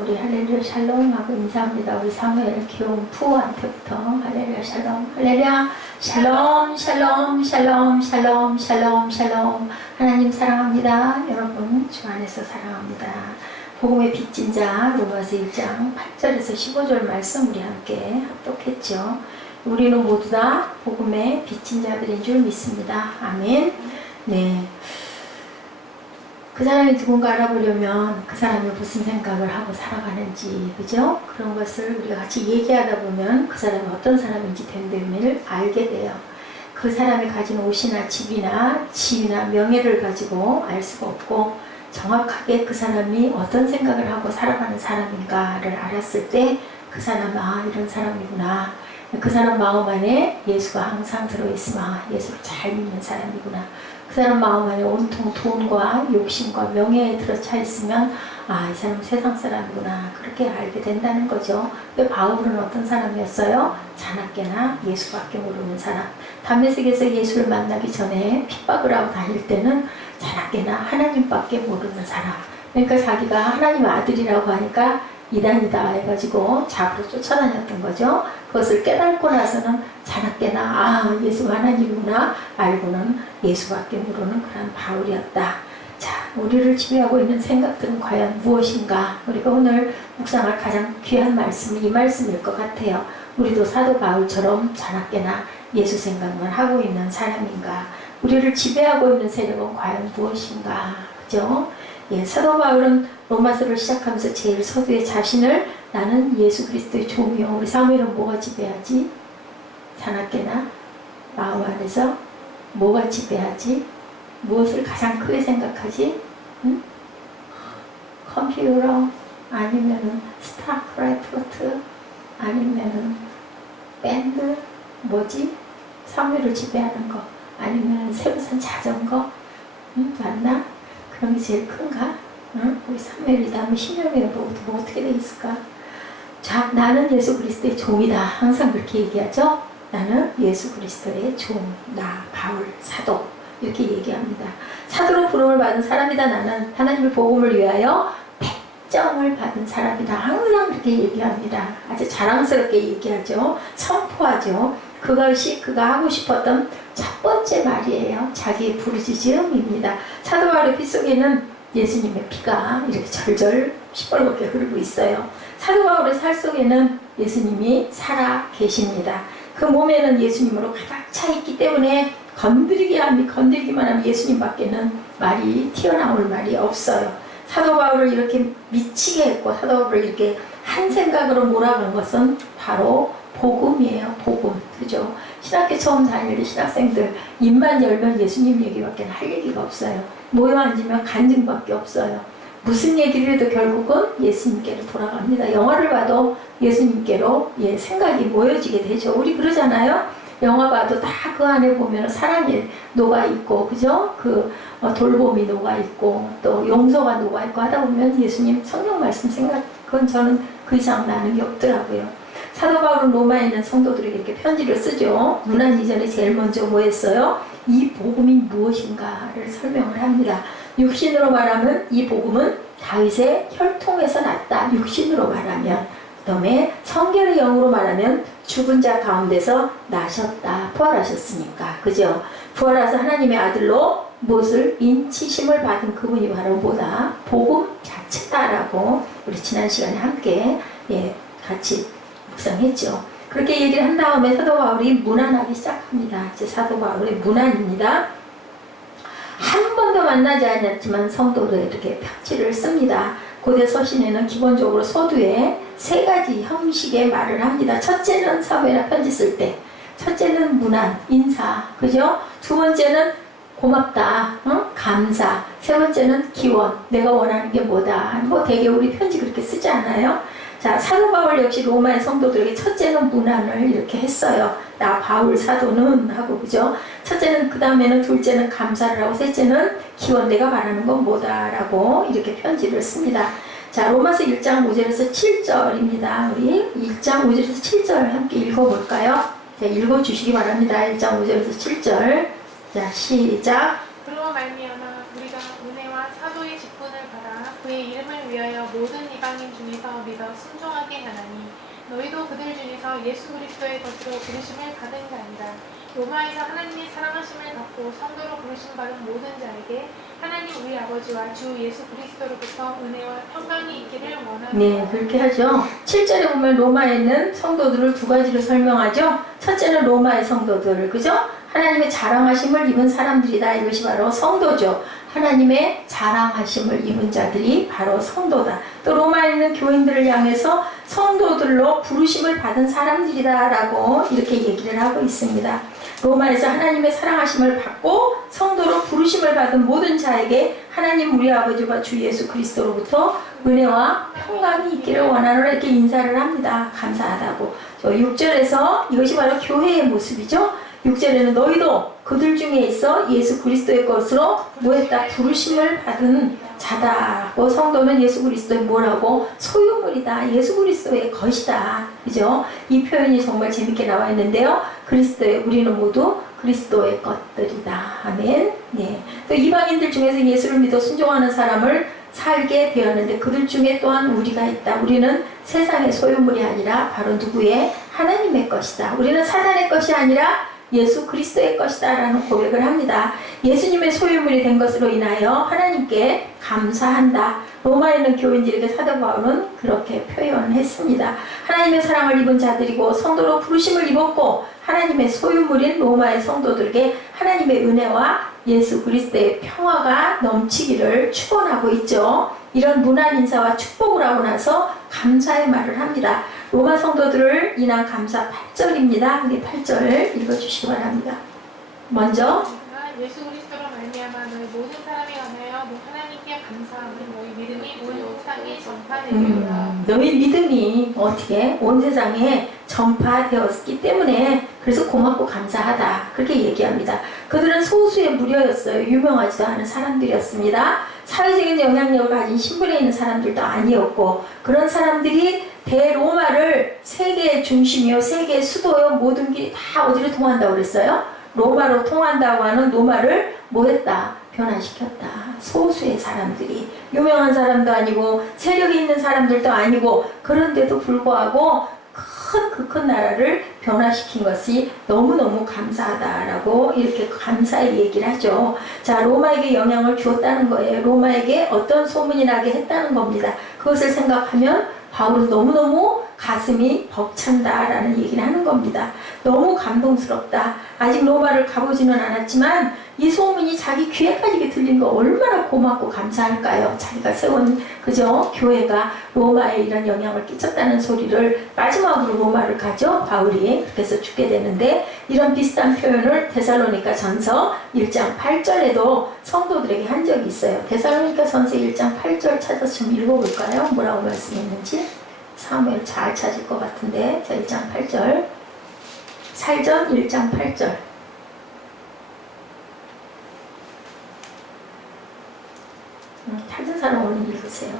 우리 할렐루야 샬롬 하고 인사합니다. 우리 사무엘 귀여운 푸한테부터 할렐루야 샬롬, 할렐루야 샬롬, 샬롬, 샬롬, 샬롬, 샬롬, 샬롬. 하나님 사랑합니다. 여러분 주 안에서 사랑합니다. 복음의 빚진 자 로마서 1장 8절에서 15절 말씀 우리 함께 합독했죠. 우리는 모두 다 복음의 빚진 자들인 줄 믿습니다. 아멘. 네. 그 사람이 누군가 알아보려면 그 사람이 무슨 생각을 하고 살아가는지, 그죠? 그런 것을 우리가 같이 얘기하다 보면 그 사람이 어떤 사람인지 됨됨이를 알게 돼요. 그 사람이 가진 옷이나 집이나 명예를 가지고 알 수가 없고, 정확하게 그 사람이 어떤 생각을 하고 살아가는 사람인가를 알았을 때 그 사람은 아, 이런 사람이구나. 그 사람 마음 안에 예수가 항상 들어있으면 아, 예수를 잘 믿는 사람이구나. 그 사람 마음 안에 온통 돈과 욕심과 명예에 들어차 있으면 아, 이 사람은 세상 사람이구나. 그렇게 알게 된다는 거죠. 근데 바울은 어떤 사람이었어요? 자나깨나 예수밖에 모르는 사람. 담메색에서 예수를 만나기 전에 핍박을 하고 다닐 때는 자나깨나 하나님밖에 모르는 사람. 그러니까 자기가 하나님 아들이라고 하니까 이단이다 해가지고 잡으로 쫓아다녔던 거죠. 그것을 깨닫고 나서는 자나깨나 아, 예수가 하나님이구나 알고는 예수밖에 모르는 그런 바울이었다. 자, 우리를 지배하고 있는 생각들은 과연 무엇인가? 우리가 오늘 묵상할 가장 귀한 말씀은 이 말씀일 것 같아요. 우리도 사도 바울처럼 자나깨나 예수 생각만 하고 있는 사람인가? 우리를 지배하고 있는 세력은 과연 무엇인가? 그죠? 예, 사도 바울은 로마서를 시작하면서 제일 서두에 자신을 나는 예수 그리스도의 종이요. 우리 사무엘은 뭐가 지배하지? 자나깨나 마음 안에서 뭐가 지배하지? 무엇을 가장 크게 생각하지? 응? 컴퓨터 아니면은 스타크래프트 아니면은 밴드 뭐지? 사무엘을 지배하는 거 아니면 새로 산 자전거 응? 맞나? 그런 게 제일 큰가? 응? 우리 사무엘이다. 뭐 신명에 뭐 어떻게 돼 있을까? 자, 나는 예수 그리스도의 종이다. 항상 그렇게 얘기하죠. 나는 예수 그리스도의 종, 나 바울 사도 이렇게 얘기합니다. 사도로 부름을 받은 사람이다. 나는 하나님의 복음을 위하여 백정을 받은 사람이다. 항상 그렇게 얘기합니다. 아주 자랑스럽게 얘기하죠. 선포하죠. 그것이 그가 하고 싶었던 첫 번째 말이에요. 자기의 부르짖음입니다. 사도 바울의 피 속에는 예수님의 피가 이렇게 절절 시뻘겋게 흐르고 있어요. 사도 바울의 살 속에는 예수님이 살아 계십니다. 그 몸에는 예수님으로 가득 차 있기 때문에 건들기만 하면 예수님밖에는 말이 튀어나올 말이 없어요. 사도 바울을 이렇게 미치게 했고 사도 바울을 이렇게 한 생각으로 몰아간 것은 바로 복음이에요. 복음. 그죠? 신학교 처음 다닐 때 신학생들 입만 열면 예수님 얘기밖에 할 얘기가 없어요. 모여 앉으면 간증밖에 없어요. 무슨 얘기를 해도 결국은 예수님께로 돌아갑니다. 영화를 봐도 예수님께로 생각이 모여지게 되죠. 우리 그러잖아요. 영화 봐도 다 그 안에 보면 사랑이 녹아있고, 그죠? 돌봄이 녹아있고, 또 용서가 녹아있고 하다 보면 예수님 성경 말씀 생각, 그건 저는 그 이상 나는 게 없더라고요. 사도 바울은 로마에 있는 성도들에게 이렇게 편지를 쓰죠. 문안 이전에 제일 먼저 뭐 했어요? 이 복음이 무엇인가를 설명을 합니다. 육신으로 말하면 이 복음은 다윗의 혈통에서 났다. 육신으로 말하면. 그 다음에 성결의 영으로 말하면 죽은 자 가운데서 나셨다. 부활하셨으니까. 그죠? 부활하셔서 하나님의 아들로 무엇을 인치심을 받은 그분이 바로 뭐다? 복음 자체다라고 우리 지난 시간에 함께 같이 묵상했죠. 그렇게 얘기를 한 다음에 사도 바울이 문안하기 시작합니다. 이제 사도 바울의 문안입니다. 한 번도 만나지 않았지만 성도들에게 편지를 씁니다. 고대 서신에는 기본적으로 서두에 세 가지 형식의 말을 합니다. 첫째는 사회나 편지 쓸 때, 첫째는 문안, 인사, 그죠? 두 번째는 고맙다, 감사, 세 번째는 기원, 내가 원하는 게 뭐다. 뭐 되게 우리 편지 그렇게 쓰지 않아요? 자, 사도 바울 역시 로마의 성도들에게 첫째는 문안을 이렇게 했어요. 나 바울 사도는 하고, 그죠? 첫째는, 그 다음에는 둘째는 감사를 하고, 셋째는 기원, 내가 말하는 건 뭐다라고 이렇게 편지를 씁니다. 자, 로마서 1장 5절에서 7절입니다. 우리 1장 5절에서 7절 함께 읽어볼까요? 자, 읽어주시기 바랍니다. 1장 5절에서 7절. 자, 시작. 그로 말미암아 우리가 은혜와 사도의 직분을 받아 그의 이름을 위하여 모든 이가 이방인 중에서 믿어 순종하게 하나니 너희도 그들 중에서 예수 그리스도의 것으로 부르심을 받은 자이다. 로마에서 하나님의 사랑하심을 받고 성도로 부르심 받은 모든 자에게 하나님 우리 아버지와 주 예수 그리스도로부터 은혜와 평강이 있기를 원합니다. 네, 그렇게 하죠. 7절에 보면 로마에 있는 성도들을 두 가지로 설명하죠. 첫째는 로마의 성도들, 그죠? 하나님의 자랑하심을 입은 사람들이다. 이것이 바로 성도죠. 하나님의 자랑하심을 입은 자들이 바로 성도다. 또 로마에 있는 교인들을 향해서 성도들로 부르심을 받은 사람들이다 라고 이렇게 얘기를 하고 있습니다. 로마에서 하나님의 사랑하심을 받고 성도로 부르심을 받은 모든 자에게 하나님 우리 아버지와 주 예수 그리스도로부터 은혜와 평강이 있기를 원하노라 이렇게 인사를 합니다. 감사하다고. 6절에서 이것이 바로 교회의 모습이죠. 6절에는 너희도 그들 중에 있어 예수 그리스도의 것으로 뭐했다? 부르심을 받은 자다고. 성도는 예수 그리스도의 뭐라고? 소유물이다. 예수 그리스도의 것이다. 그죠? 이 표현이 정말 재밌게 나와 있는데요. 그리스도의, 우리는 모두 그리스도의 것들이다. 아멘. 네. 또 이방인들 중에서 예수를 믿어 순종하는 사람을 살게 되었는데 그들 중에 또한 우리가 있다. 우리는 세상의 소유물이 아니라 바로 누구의? 하나님의 것이다. 우리는 사단의 것이 아니라 예수 그리스도의 것이다 라는 고백을 합니다. 예수님의 소유물이 된 것으로 인하여 하나님께 감사한다. 로마에 있는 교인들에게 사도 바울은 그렇게 표현했습니다. 하나님의 사랑을 입은 자들이고 성도로 부르심을 입었고 하나님의 소유물인 로마의 성도들에게 하나님의 은혜와 예수 그리스도의 평화가 넘치기를 축원하고 있죠. 이런 문안 인사와 축복을 하고 나서 감사의 말을 합니다. 로마 성도들을 인한 감사 8절입니다. 우리 8절 읽어주시기 바랍니다. 먼저 예수 그리스도로 말미암아 너희 모든 사람이 언하여 하나님께 감사함은 너희 믿음이 온 세상에 전파되리로다. 너희 믿음이 어떻게 온 세상에 전파되었기 때문에 그래서 고맙고 감사하다 그렇게 얘기합니다. 그들은 소수의 무리였어요. 유명하지도 않은 사람들이었습니다. 사회적인 영향력을 가진 신분에 있는 사람들도 아니었고 그런 사람들이 대로마를 세계의 중심이요 세계의 수도요 모든 길이 다 어디로 통한다고 그랬어요? 로마로 통한다고 하는 로마를 뭐했다? 변화시켰다. 소수의 사람들이 유명한 사람도 아니고 세력이 있는 사람들도 아니고 그런데도 불구하고 그 큰 나라를 변화시킨 것이 너무너무 감사하다라고 이렇게 감사의 얘기를 하죠. 자, 로마에게 영향을 주었다는 거예요. 로마에게 어떤 소문이 나게 했다는 겁니다. 그것을 생각하면 바울은 너무너무 가슴이 벅찬다라는 얘기를 하는 겁니다. 너무 감동스럽다. 아직 로마를 가보지는 않았지만 이 소문이 자기 귀에까지 들린 거 얼마나 고맙고 감사할까요? 자기가 세운 그죠? 교회가 로마에 이런 영향을 끼쳤다는 소리를 마지막으로 로마를 가죠. 바울이 그래서 죽게 되는데 이런 비슷한 표현을 데살로니가 전서 1장 8절에도 성도들에게 한 적이 있어요. 데살로니가 전서 1장 8절 찾아서 좀 읽어볼까요? 뭐라고 말씀했는지 사무엘 잘 찾을 것 같은데 자 1장 8절 살전 1장 8절 찾은 사람 오늘 읽으세요.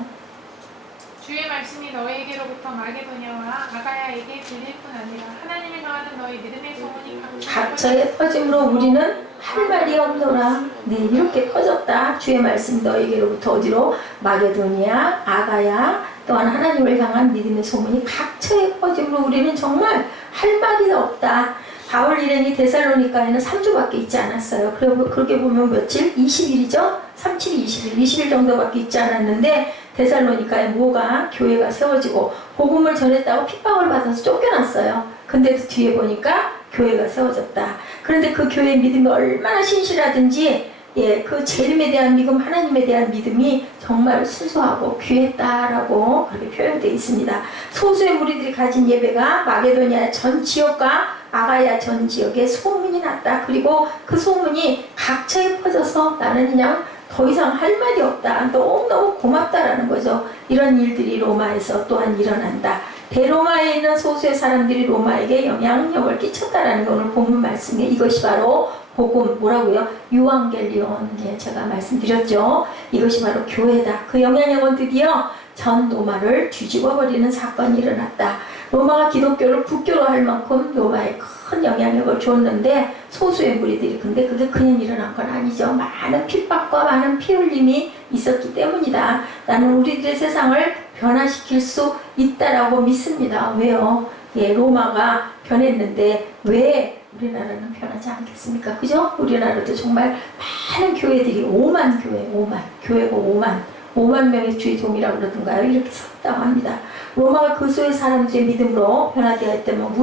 주의 말씀이 너희에게로부터 마게도냐와 아가야에게 들릴 뿐 아니라 하나님을 향하는 너희 믿음의 소문이 각처에 퍼짐으로 우리는 할 말이 없노라. 네, 이렇게 퍼졌다. 주의 말씀 너희에게로부터 어디로? 마게도니아, 아가야, 또한 하나님을 향한 믿음의 소문이 각처에 퍼짐으로 우리는 정말 할 말이 없다. 바울 일행이 데살로니가에는 3주밖에 있지 않았어요. 그렇게 보면 며칠? 20일이죠? 37일, 20일 정도밖에 있지 않았는데 데살로니가에 뭐가? 교회가 세워지고 복음을 전했다고 핍박을 받아서 쫓겨났어요. 근데도 뒤에 보니까 교회가 세워졌다. 그런데 그 교회의 믿음이 얼마나 신실하든지 그 재림에 대한 믿음, 하나님에 대한 믿음이 정말 순수하고 귀했다라고 그렇게 표현되어 있습니다. 소수의 무리들이 가진 예배가 마게도니아 전 지역과 아가야 전 지역에 소문이 났다. 그리고 그 소문이 각처에 퍼져서 나는 그냥 더 이상 할 말이 없다. 너무너무 고맙다라는 거죠. 이런 일들이 로마에서 또한 일어난다. 대로마에 있는 소수의 사람들이 로마에게 영향력을 끼쳤다라는 거 오늘 본문 말씀에 이것이 바로 복음 뭐라고요? 유앙겔리온. 예, 제가 말씀드렸죠. 이것이 바로 교회다. 그 영향력은 드디어 전 로마를 뒤집어버리는 사건이 일어났다. 로마가 기독교를 국교로 할 만큼 로마에 큰 영향력을 줬는데 소수의 무리들이, 근데 그게 그냥 일어난 건 아니죠. 많은 핍박과 많은 피 흘림이 있었기 때문이다. 나는 우리들의 세상을 변화시킬 수 있다라고 믿습니다. 왜요? 예, 로마가 변했는데 왜 우리나라는 변하지 않겠습니까? 그죠? 우리나라도 정말 많은 교회들이 5만 교회, 5만 교회고 5만 명의 주의 종이라고 그러던가요? 이렇게 섰다고 합니다. 로마가 그 수의 사람들의 믿음으로 변화되었다면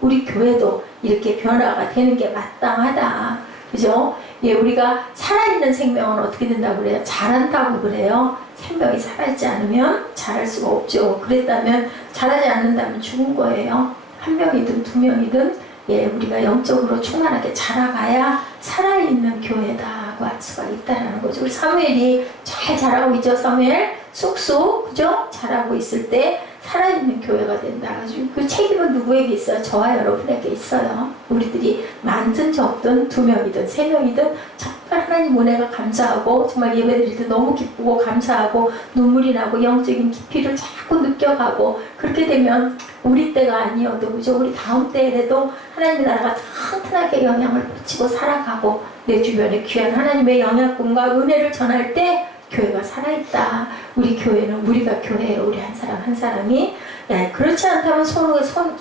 우리 교회도 이렇게 변화가 되는 게 마땅하다. 그죠? 예, 우리가 살아있는 생명은 어떻게 된다고 그래요? 자란다고 그래요. 생명이 살아있지 않으면 자랄 수가 없죠. 그랬다면 자라지 않는다면 죽은 거예요. 한 명이든 두 명이든 예, 우리가 영적으로 충만하게 자라가야 살아있는 교회다고 할 수가 있다라는 거죠. 우리 사무엘이 잘 자라고 있죠. 사무엘 쑥쑥 그죠? 자라고 있을 때 살아있는 교회가 된다. 그 책임은 누구에게 있어요? 저와 여러분에게 있어요. 우리들이 많든 적든 2명이든 3명이든 정말 하나님 은혜가 감사하고 정말 예배드릴 때 너무 기쁘고 감사하고 눈물이 나고 영적인 깊이를 자꾸 느껴가고 그렇게 되면 우리 때가 아니어도 그죠? 우리 다음 때에도 하나님의 나라가 튼튼하게 영향을 미치고 살아가고 내 주변에 귀한 하나님의 영향권과 은혜를 전할 때 교회가 살아있다. 우리 교회는 우리가 교회예요. 우리 한 사람 한 사람이. 예, 그렇지 않다면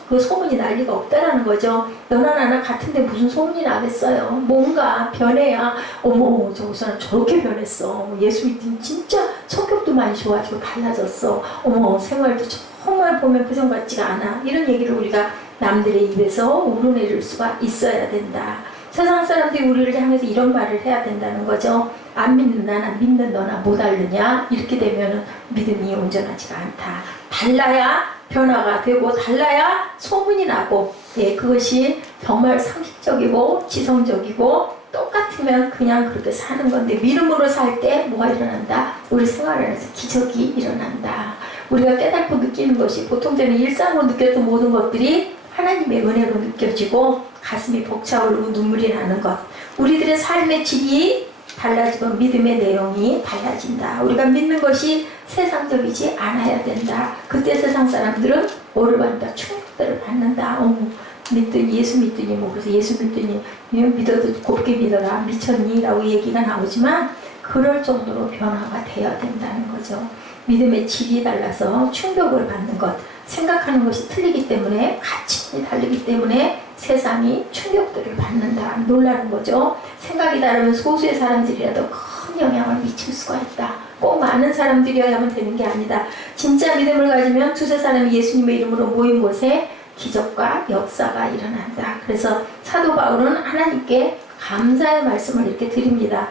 그 소문이 날 리가 없다라는 거죠. 너나 나나 같은데 무슨 소문이 나겠어요. 뭔가 변해야 어머 저 사람 저렇게 변했어. 예수 믿더니 진짜 성격도 많이 좋아지고 달라졌어. 어머 생활도 정말 보면 그전 같지가 않아. 이런 얘기를 우리가 남들의 입에서 우러내릴 수가 있어야 된다. 세상 사람들이 우리를 향해서 이런 말을 해야 된다는 거죠. 안 믿는 나나 믿는 너나 못 알느냐? 이렇게 되면 믿음이 온전하지가 않다. 달라야 변화가 되고 달라야 소문이 나고 예, 그것이 정말 상식적이고 지성적이고 똑같으면 그냥 그렇게 사는 건데 믿음으로 살 때 뭐가 일어난다? 우리 생활 안에서 기적이 일어난다. 우리가 깨닫고 느끼는 것이 보통 저는 일상으로 느꼈던 모든 것들이 하나님의 은혜로 느껴지고 가슴이 벅차오르고 눈물이 나는 것. 우리들의 삶의 질이 달라지고 믿음의 내용이 달라진다. 우리가 믿는 것이 세상적이지 않아야 된다. 그때 세상 사람들은 뭐를 받는다? 충격들을 받는다. 믿더니 예수 믿더니 뭐 그래서 예수 믿더니 믿어도 곱게 믿어라 미쳤니? 라고 얘기가 나오지만 그럴 정도로 변화가 되어야 된다는 거죠. 믿음의 질이 달라서 충격을 받는 것, 생각하는 것이 틀리기 때문에 가치관이 다르기 때문에 세상이 충격들을 받는다. 놀라는 거죠. 생각이 다르면 소수의 사람들이라도 큰 영향을 미칠 수가 있다. 꼭 많은 사람들이어야만 되는 게 아니다. 진짜 믿음을 가지면 두세 사람이 예수님의 이름으로 모인 곳에 기적과 역사가 일어난다. 그래서 사도 바울은 하나님께 감사의 말씀을 이렇게 드립니다.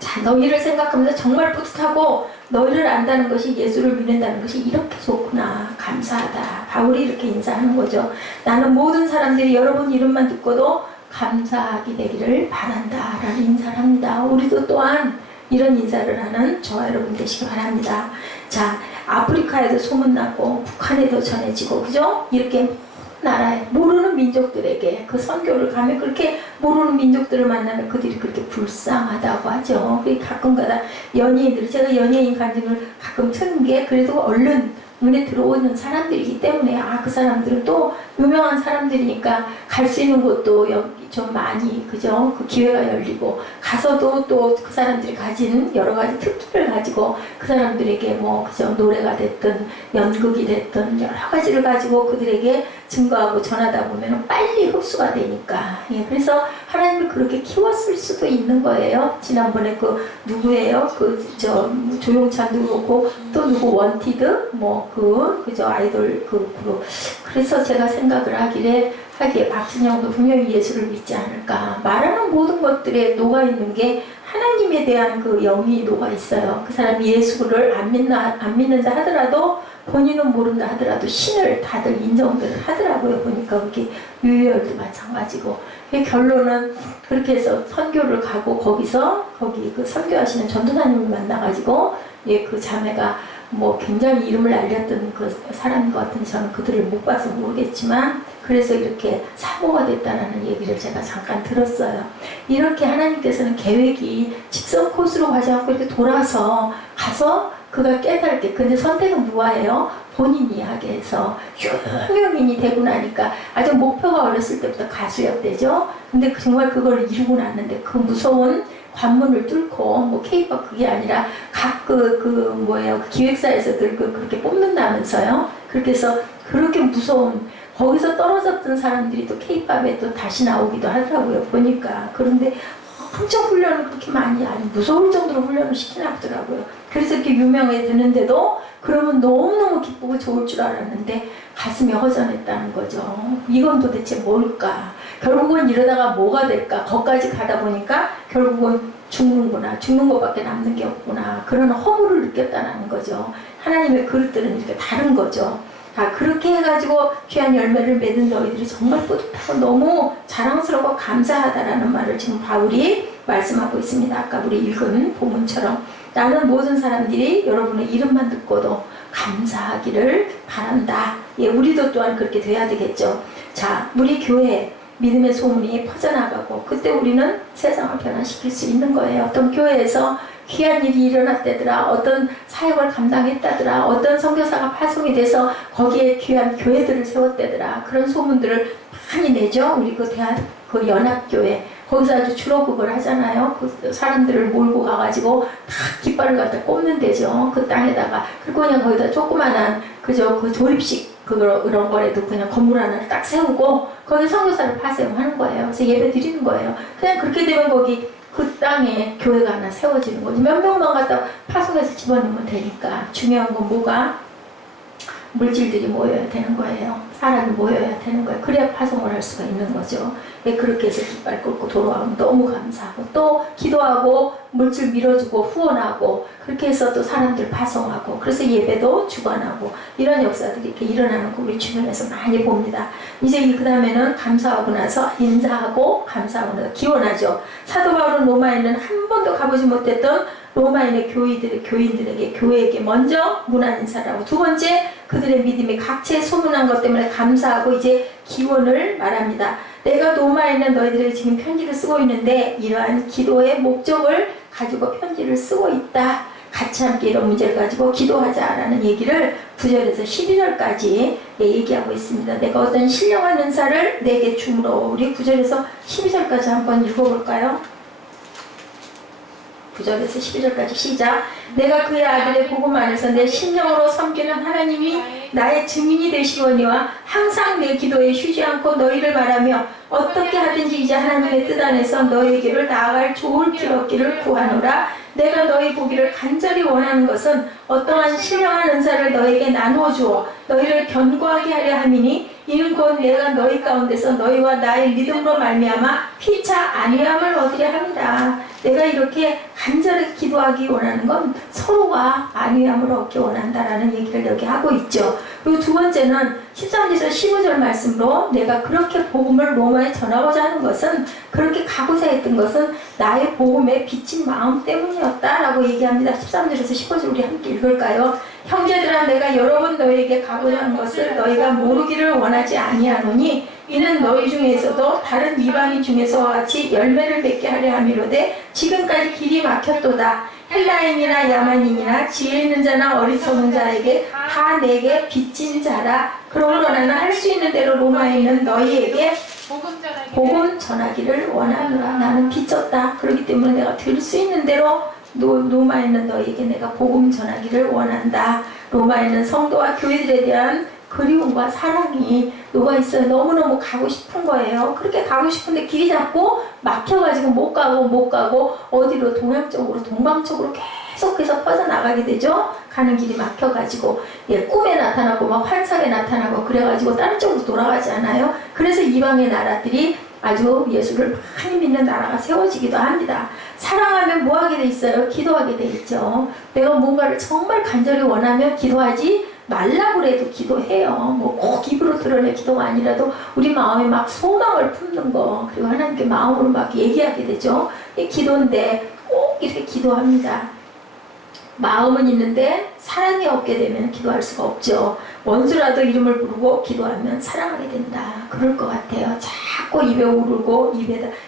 자, 너희를 생각하면서 정말 뿌듯하고 너희를 안다는 것이 예수를 믿는다는 것이 이렇게 좋구나. 감사하다. 바울이 이렇게 인사하는 거죠. 나는 모든 사람들이 여러분 이름만 듣고도 감사하게 되기를 바란다. 라는 인사를 합니다. 우리도 또한 이런 인사를 하는 저와 여러분 되시기 바랍니다. 자, 아프리카에도 소문나고 북한에도 전해지고 그죠? 이렇게 나라에 모르는 민족들에게 그 선교를 가면 그렇게 모르는 민족들을 만나면 그들이 그렇게 불쌍하다고 하죠. 가끔가다 연예인들, 제가 연예인 간증을 가끔 트는 게 그래도 얼른 눈에 들어오는 사람들이기 때문에 그 사람들은 또 유명한 사람들이니까 갈 수 있는 곳도 좀 많이 그죠? 그 기회가 열리고 가서도 또 그 사람들이 가진 여러 가지 특기를 가지고 그 사람들에게 뭐 그죠? 노래가 됐든 연극이 됐든 여러 가지를 가지고 그들에게 증거하고 전하다 보면 빨리 흡수가 되니까 예, 그래서 하나님을 그렇게 키웠을 수도 있는 거예요. 지난번에 그 누구예요? 조용찬 누구고 또 누구 원티드 그저 아이돌 그 그룹. 그래서 제가 생각을 하기에 박진영도 분명히 예수를 믿지 않을까. 말하는 모든 것들에 녹아있는 게 하나님에 대한 그 영이 녹아있어요. 그 사람이 예수를 안 믿는다 하더라도 본인은 모른다 하더라도 신을 다들 인정들을 하더라고요. 보니까 그게 유희열도 마찬가지고. 결론은 그렇게 해서 선교를 가고 거기 그 선교하시는 전도사님을 만나가지고 그 자매가 굉장히 이름을 알렸던 그 사람인 것 같은데 저는 그들을 못 봐서 모르겠지만 그래서 이렇게 사모가 됐다는 얘기를 제가 잠깐 들었어요. 이렇게 하나님께서는 계획이 직선 코스로 가지 않고 이렇게 돌아서 가서 그가 깨달게. 근데 선택은 누가예요? 본인이 이야기해서 유명인이 되고 나니까 아주 목표가 어렸을 때부터 가수였대죠. 근데 정말 그걸 이루고 났는데 그 무서운 관문을 뚫고 뭐 K-pop 그게 아니라 각 기획사에서들 그렇게 뽑는다면서요. 그렇게 해서 그렇게 무서운 거기서 떨어졌던 사람들이 또 K-pop에 또 다시 나오기도 하더라고요. 보니까. 그런데 엄청 훈련을 그렇게 많이 아니 무서울 정도로 훈련을 시키나 보더라고요. 그래서 이렇게 유명해지는데도 그러면 너무너무 기쁘고 좋을 줄 알았는데 가슴이 허전했다는 거죠. 이건 도대체 뭘까? 결국은 이러다가 뭐가 될까? 거기까지 가다 보니까 결국은 죽는구나. 죽는 것밖에 남는 게 없구나. 그런 허물을 느꼈다는 거죠. 하나님의 그릇들은 이렇게 다른 거죠. 그렇게 해가지고 귀한 열매를 맺은 너희들이 정말 뿌듯하고 너무 자랑스럽고 감사하다라는 말을 지금 바울이 말씀하고 있습니다. 아까 우리 읽은 본문처럼 나는 모든 사람들이 여러분의 이름만 듣고도 감사하기를 바란다. 예, 우리도 또한 그렇게 돼야 되겠죠. 자, 우리 교회 믿음의 소문이 퍼져나가고 그때 우리는 세상을 변화시킬 수 있는 거예요. 어떤 교회에서 귀한 일이 일어났다더라, 어떤 사역을 감당했다더라, 어떤 선교사가 파송이 돼서 거기에 귀한 교회들을 세웠다더라, 그런 소문들을 많이 내죠. 우리 그 연합교회 거기서 아주 주로 그걸 하잖아요. 그 사람들을 몰고 가가지고 다 깃발을 갖다 꼽는 데죠. 그 땅에다가. 그리고 그냥 거기다 조그만한 그 조립식 그런 거라도 그냥 건물 하나를 딱 세우고 거기 선교사를 파송하는 거예요. 그래서 예배 드리는 거예요. 그냥 그렇게 되면 거기 그 땅에 교회가 하나 세워지는 거지. 몇 명만 갖다 파송해서 집어넣으면 되니까. 중요한 건 뭐가? 물질들이 모여야 되는 거예요. 사람이 모여야 되는 거예요. 그래야 파송을 할 수가 있는 거죠. 그렇게 해서 깃발 끌고 돌아오면 너무 감사하고 또 기도하고 물질 밀어주고 후원하고 그렇게 해서 또 사람들 파송하고 그래서 예배도 주관하고 이런 역사들이 이렇게 일어나는 거 우리 주변에서 많이 봅니다. 이제 그 다음에는 감사하고 나서 인사하고 감사하고 나서 기원하죠. 사도 바울은 로마에는 한 번도 가보지 못했던 로마인의 교인들에게 교회에게 먼저 문안 인사를 하고 두 번째 그들의 믿음이 각체에 소문난 것 때문에 감사하고 이제 기원을 말합니다. 내가 로마에 있는 너희들에게 지금 편지를 쓰고 있는데 이러한 기도의 목적을 가지고 편지를 쓰고 있다. 같이 함께 이런 문제를 가지고 기도하자라는 얘기를 9절에서 12절까지 얘기하고 있습니다. 내가 어떤 신령한 은사를 내게 주므로 우리 9절에서 12절까지 한번 읽어볼까요? 9절에서 12절까지 시작. 내가 그의 아들의 복음 안에서 내 심령으로 섬기는 하나님이 나의 증인이 되시거니와 항상 내 기도에 쉬지 않고 너희를 말하며 어떻게 하든지 이제 하나님의 뜻 안에서 너희에게를 나아갈 좋을 길 얻기를 구하노라. 내가 너희 보기를 간절히 원하는 것은 어떠한 신령한 은사를 너에게 나누어 주어 너희를 견고하게 하려 함이니 이는 곧 내가 너희 가운데서 너희와 나의 믿음으로 말미암아 피차 안위함을 얻으려 합니다. 내가 이렇게 간절히 기도하기 원하는 건 서로가 안위함을 얻기 원한다라는 얘기를 여기 하고 있죠. 그리고 두 번째는 13절에서 15절 말씀으로 내가 그렇게 복음을 로마에 전하고자 하는 것은 그렇게 가고자 했던 것은 나의 복음에 비친 마음 때문이었다라고 얘기합니다. 13절에서 15절 우리 함께 읽을까요? 형제들아 내가 여러 번 너희에게 가고자 하는 것을 너희가 모르기를 원하지 아니하노니 이는 너희 중에서도 다른 이방인 중에서와 같이 열매를 맺게 하려 함이로되 지금까지 길이 막혔도다. 헬라인이나 야만인이나 지혜 있는 자나 어리석은 자에게 다 내게 빚진 자라. 그러므로 나는 할 수 있는 대로 로마에 있는 너희에게 복음 전하기를 원하노라. 나는 빚졌다. 그렇기 때문에 내가 들 수 있는 대로 로마에 있는 너희에게 내가 복음 전하기를 원한다. 로마에 있는 성도와 교회들에 대한 그리움과 사랑이 녹아 있어요. 너무너무 가고 싶은 거예요. 그렇게 가고 싶은데 길이 자꾸 막혀가지고 못 가고 어디로 동양 쪽으로 동방 쪽으로 계속해서 퍼져나가게 되죠. 가는 길이 막혀가지고 꿈에 나타나고 막 환상에 나타나고 그래가지고 다른 쪽으로 돌아가지 않아요. 그래서 이방의 나라들이 아주 예수를 많이 믿는 나라가 세워지기도 합니다. 사랑하면 뭐 하게 돼 있어요? 기도하게 돼 있죠. 내가 뭔가를 정말 간절히 원하면 기도하지 말라고 해도 기도해요. 뭐 꼭 입으로 드러낼 기도가 아니라도 우리 마음에 막 소망을 품는 거 그리고 하나님께 마음으로 막 얘기하게 되죠. 이 기도인데 꼭 이렇게 기도합니다. 마음은 있는데 사랑이 없게 되면 기도할 수가 없죠. 원수라도 이름을 부르고 기도하면 사랑하게 된다. 그럴 것 같아요. 자꾸 입에 오르고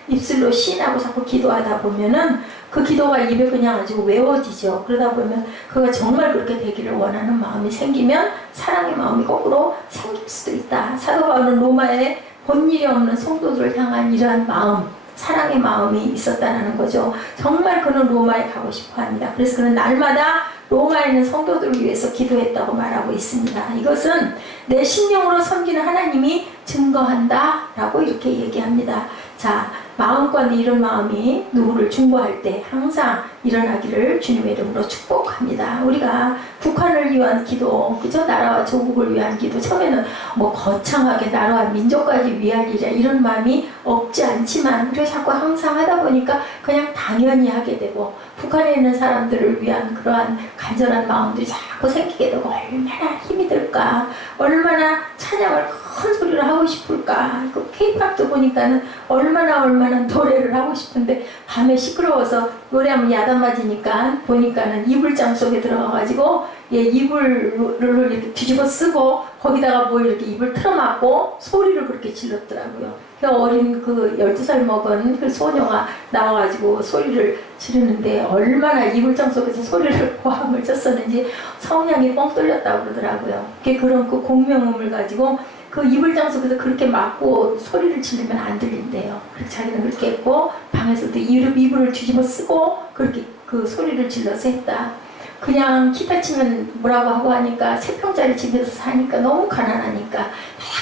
입술로 시인하고 자꾸 기도하다 보면은 그 기도가 입에 그냥 아주 외워지죠. 그러다 보면 그가 정말 그렇게 되기를 원하는 마음이 생기면 사랑의 마음이 거꾸로 생길 수도 있다. 사도 바울은 로마에 본일이 없는 성도들을 향한 이러한 마음, 사랑의 마음이 있었다는 거죠. 정말 그는 로마에 가고 싶어 합니다. 그래서 그는 날마다 로마에 있는 성도들을 위해서 기도했다고 말하고 있습니다. 이것은 내 심령으로 섬기는 하나님이 증거한다 라고 이렇게 얘기합니다. 자, 마음과 이런 마음이 누구를 중보할 때 항상 일어나기를 주님의 이름으로 축복합니다. 우리가 북한을 위한 기도, 그죠? 나라와 조국을 위한 기도, 처음에는 뭐 거창하게 나라와 민족까지 위할 일이야 이런 마음이 없지 않지만 우리가 자꾸 항상 하다 보니까 그냥 당연히 하게 되고 북한에 있는 사람들을 위한 그러한 간절한 마음들이 자꾸 생기게 되고 얼마나 힘이 들까, 얼마나 찬양을 큰 소리로 하고 싶을까. 그 K-팝도 보니까는 얼마나 노래를 하고 싶은데 밤에 시끄러워서 노래하면 야단 맞으니까 보니까는 이불장 속에 들어가가지고 이불을 이렇게 뒤집어 쓰고 거기다가 뭐 이렇게 입을 틀어막고 소리를 그렇게 질렀더라고요. 그 어린 그 12살 먹은 그 소녀가 나와가지고 소리를 지르는데 얼마나 이불장 속에서 소리를 고함을 쳤었는지 성량이 뻥 뚫렸다고 그러더라고요. 그런 그 공명음을 가지고 그 이불장 속에서 그렇게 막고 소리를 지르면 안 들린대요. 그래서 자기는 그렇게 했고 방에서도 이불을 뒤집어 쓰고 그렇게 그 소리를 질러서 했다. 그냥 기타 치면 뭐라고 하고 하니까 3평짜리 집에서 사니까 너무 가난하니까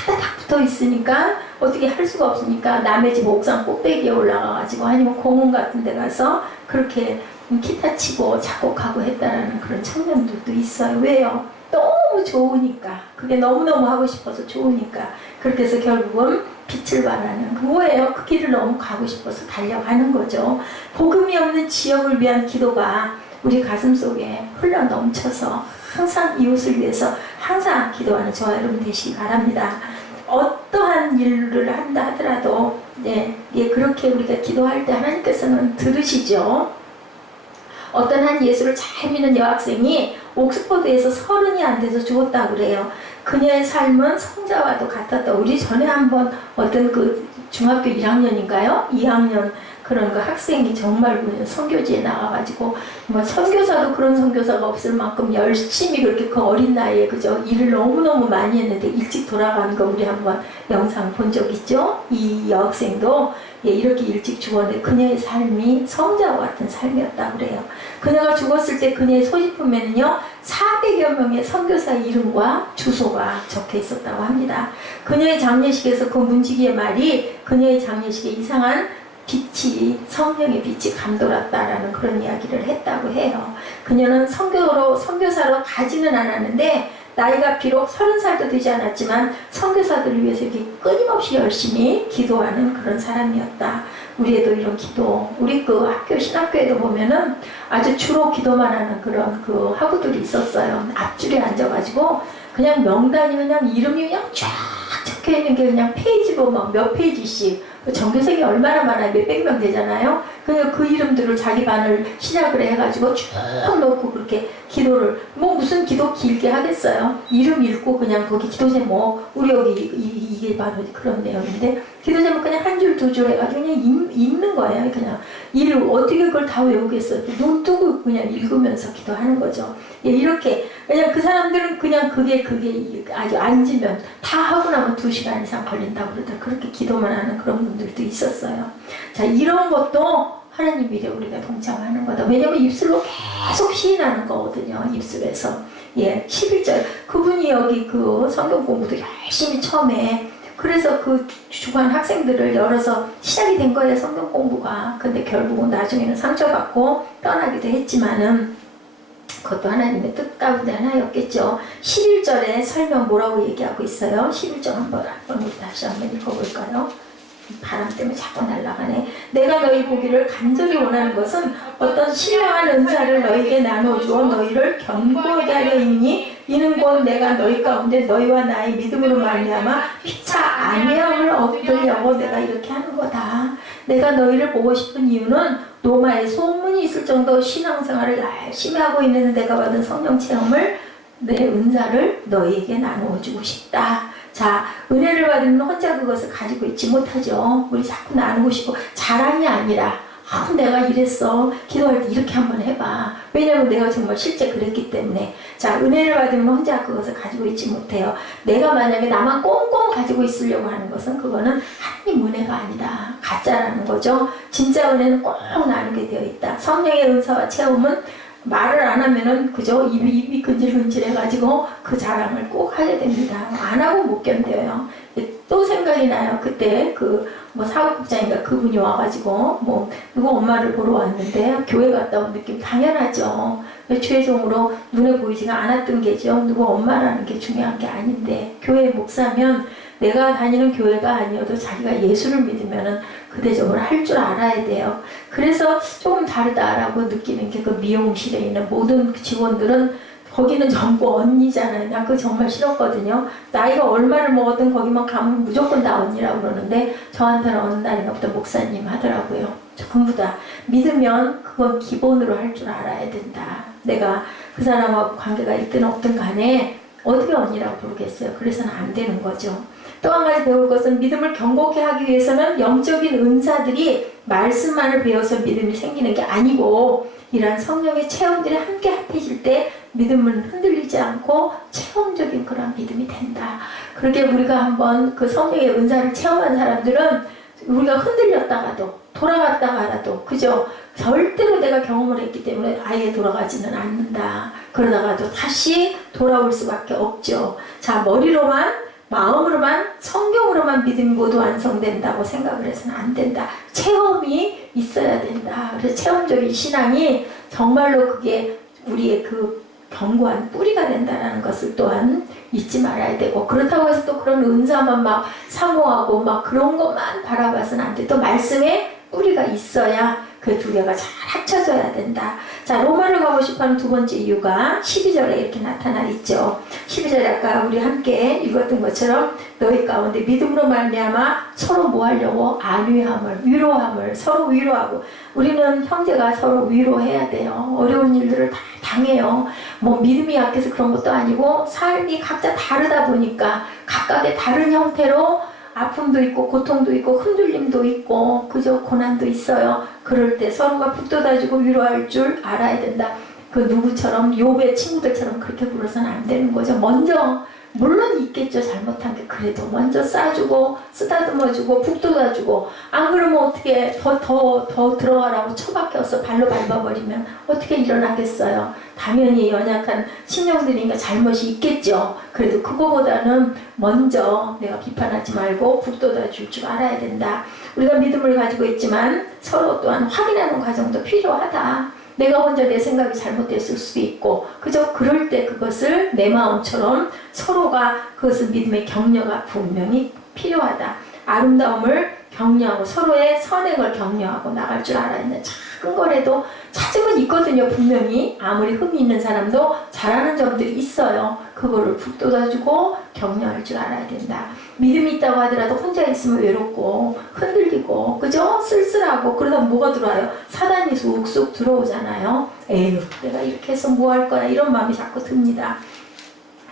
딱딱딱 붙어 있으니까 어떻게 할 수가 없으니까 남의 집 옥상 꼭대기에 올라가가지고 아니면 공원 같은 데 가서 그렇게 기타 치고 작곡하고 했다라는 그런 청년들도 있어요. 왜요? 너무 좋으니까, 그게 너무너무 하고 싶어서 좋으니까. 그렇게 해서 결국은 빛을 발하는 그 뭐예요? 그 길을 너무 가고 싶어서 달려가는 거죠. 복음이 없는 지역을 위한 기도가 우리 가슴 속에 흘러 넘쳐서 항상 이웃을 위해서 항상 기도하는 저와 여러분 되시기 바랍니다. 어떠한 일을 한다 하더라도 그렇게 우리가 기도할 때 하나님께서는 들으시죠. 어떤 한 예수를 잘 믿는 여학생이 옥스퍼드에서 30이 안 돼서 죽었다 그래요. 그녀의 삶은 성자와도 같았다. 우리 전에 한번 어떤 그 중학교 1학년인가요? 2학년 그런 그 학생이 정말 선교지에 나가가지고 뭐 선교사도 그런 선교사가 없을 만큼 열심히 그렇게 그 어린 나이에 그죠? 일을 너무너무 많이 했는데 일찍 돌아가는 거 우리 한번 영상 본 적 있죠? 이 여학생도 이렇게 일찍 죽었는데 그녀의 삶이 성자와 같은 삶이었다고 그래요. 그녀가 죽었을 때 그녀의 소지품에는요 400여 명의 선교사 이름과 주소가 적혀 있었다고 합니다. 그녀의 장례식에서 그 문지기의 말이 그녀의 장례식에 이상한 빛이, 성령의 빛이 감돌았다라는 그런 이야기를 했다고 해요. 그녀는 선교사로 가지는 않았는데 나이가 비록 30살도 되지 않았지만 선교사들을 위해서 이렇게 끊임없이 열심히 기도하는 그런 사람이었다. 우리에도 이런 기도, 우리 그 학교 신학교에도 보면은 아주 주로 기도만 하는 그런 그 학우들이 있었어요. 앞줄에 앉아가지고 그냥 명단이 그냥 이름이 그냥 쫙 적혀 있는 게 그냥 페이지로 막 몇 페이지씩, 전교생이 얼마나 많아요? 몇백 명 되잖아요. 그냥 그 이름들을 자기 반을 시작을 해가지고 쭉 놓고 그렇게 기도를, 뭐 무슨 기도 길게 하겠어요. 이름 읽고 그냥 거기 기도 제목, 우리 여기 이게 바로 그런 내용인데 기도 제목 그냥 한 줄 두 줄 해가지고 그냥 읽는 거예요. 그냥 이름 어떻게 그걸 다 외우겠어요. 눈 뜨고 그냥 읽으면서 기도하는 거죠. 이렇게 그냥 그 사람들은 그냥 그게 아주 앉으면 다 하고 나면 2시간 이상 걸린다고 그러더라고요. 그렇게 기도만 하는 그런 분들도 있었어요. 자, 이런 것도 하나님 일에 우리가 동참하는 거다. 왜냐면 입술로 계속 시인하는 거거든요. 입술에서. 11절. 그분이 여기 그 성경 공부도 열심히 처음에 그래서 그 주관 학생들을 열어서 시작이 된 거예요. 성경 공부가. 근데 결국은 나중에는 상처받고 떠나기도 했지만은 그것도 하나님의 뜻 가운데 하나였겠죠. 11절에 설명 뭐라고 얘기하고 있어요? 11절 한번 우리 다시 한번 읽어볼까요? 바람 때문에 자꾸 날아가네. 내가 너희 보기를 간절히 원하는 것은 어떤 신령한 은사를 너희에게 나눠주어 너희를 견고하게 하려 있니? 이는 곧 내가 너희 가운데 너희와 나의 믿음으로 말미암아 피차 안위함을 얻으려고 내가 이렇게 하는 거다. 내가 너희를 보고 싶은 이유는 로마에 소문이 있을 정도 신앙생활을 열심히 하고 있는 내가 받은 성령 체험을, 내 은사를 너희에게 나누어주고 싶다. 자, 은혜를 받으면 혼자 그것을 가지고 있지 못하죠. 우리 자꾸 나누고 싶고, 자랑이 아니라 내가 이랬어. 기도할 때 이렇게 한번 해봐. 왜냐면 내가 정말 실제 그랬기 때문에. 자, 은혜를 받으면 혼자 그것을 가지고 있지 못해요. 내가 만약에 나만 꽁꽁 가지고 있으려고 하는 것은 그거는 하나님 은혜가 아니다. 가짜라는 거죠. 진짜 은혜는 꼭 나누게 되어 있다. 성령의 은사와 체험은 말을 안 하면은 그저 입이 근질근질해가지고 그 자랑을 꼭 하게 됩니다. 안 하고 못 견뎌요. 또 생각이 나요. 그때 뭐 사업국장인가 그분이 와가지고 뭐 누구 엄마를 보러 왔는데 교회 갔다 온 느낌 당연하죠. 최종으로 눈에 보이지가 않았던 게죠. 누구 엄마라는 게 중요한 게 아닌데 교회 목사면 내가 다니는 교회가 아니어도 자기가 예수를 믿으면은 그대적으로 할 줄 알아야 돼요. 그래서 조금 다르다라고 느끼는 게 그 미용실에 있는 모든 직원들은 거기는 전부 언니잖아요. 난 그거 정말 싫었거든요. 나이가 얼마를 먹었든 거기만 가면 무조건 다 언니라고 그러는데 저한테는 어느 날이나부터 목사님 하더라고요. 전부 다 믿으면 그건 기본으로 할 줄 알아야 된다. 내가 그 사람하고 관계가 있든 없든 간에 어떻게 언니라고 부르겠어요. 그래서는 안 되는 거죠. 또 한 가지 배울 것은 믿음을 견고케 하기 위해서는 영적인 은사들이 말씀만을 배워서 믿음이 생기는 게 아니고 이러한 성령의 체험들이 함께 합해질 때 믿음은 흔들리지 않고 체험적인 그런 믿음이 된다. 그렇게 우리가 한번 그 성령의 은사를 체험한 사람들은 우리가 흔들렸다가도 돌아갔다가라도 그죠? 절대로 내가 경험을 했기 때문에 아예 돌아가지는 않는다. 그러다가도 다시 돌아올 수밖에 없죠. 자, 머리로만 마음으로만 성경으로만 믿음이 모두 완성된다고 생각을 해서는 안 된다. 체험이 있어야 된다. 그래서 체험적인 신앙이 정말로 그게 우리의 그 견고한 뿌리가 된다는 것을 또한 잊지 말아야 되고 그렇다고 해서 또 그런 은사만 막 사모하고 막 그런 것만 바라봐서는 안 돼. 또 말씀에 뿌리가 있어야 그 두 개가 잘 합쳐져야 된다. 자, 로마를 가고 싶어하는 두 번째 이유가 12절에 이렇게 나타나 있죠. 12절에 아까 우리 함께 읽었던 것처럼 너희 가운데 믿음으로 말미암아 서로 뭐 하려고? 안위함을, 위로함을 서로 위로하고 우리는 형제가 서로 위로해야 돼요. 어려운 일들을 다 당해요. 뭐 믿음이 약해서 그런 것도 아니고 삶이 각자 다르다 보니까 각각의 다른 형태로 아픔도 있고 고통도 있고 흔들림도 있고 그저 고난도 있어요. 그럴 때 서로가 북돋아주고 위로할 줄 알아야 된다. 그 누구처럼 욥의 친구들처럼 그렇게 굴어서는 안 되는 거죠. 먼저 물론 있겠죠. 잘못한 게 그래도 먼저 싸주고 쓰다듬어주고 북돋아주고 안 그러면 어떻게 더 들어가라고 처박혀서 발로 밟아버리면 어떻게 일어나겠어요. 당연히 연약한 신령들이니까 잘못이 있겠죠. 그래도 그거보다는 먼저 내가 비판하지 말고 북돋아줄 줄 알아야 된다. 우리가 믿음을 가지고 있지만 서로 또한 확인하는 과정도 필요하다. 내가 먼저 내 생각이 잘못됐을 수도 있고 그저 그럴 때 그것을 내 마음처럼 서로가 그것을 믿음의 격려가 분명히 필요하다. 아름다움을 격려하고 서로의 선행을 격려하고 나갈 줄 알아야 된다. 작은 거라도 찾으면 있거든요. 분명히 아무리 흠이 있는 사람도 잘하는 점들이 있어요. 그거를 북돋아주고 격려할 줄 알아야 된다. 믿음이 있다고 하더라도 혼자 있으면 외롭고 흔들리고 그죠? 쓸쓸하고 그러다 뭐가 들어와요? 사단이 쑥쑥 들어오잖아요. 에휴 내가 이렇게 해서 뭐 할 거야 이런 마음이 자꾸 듭니다.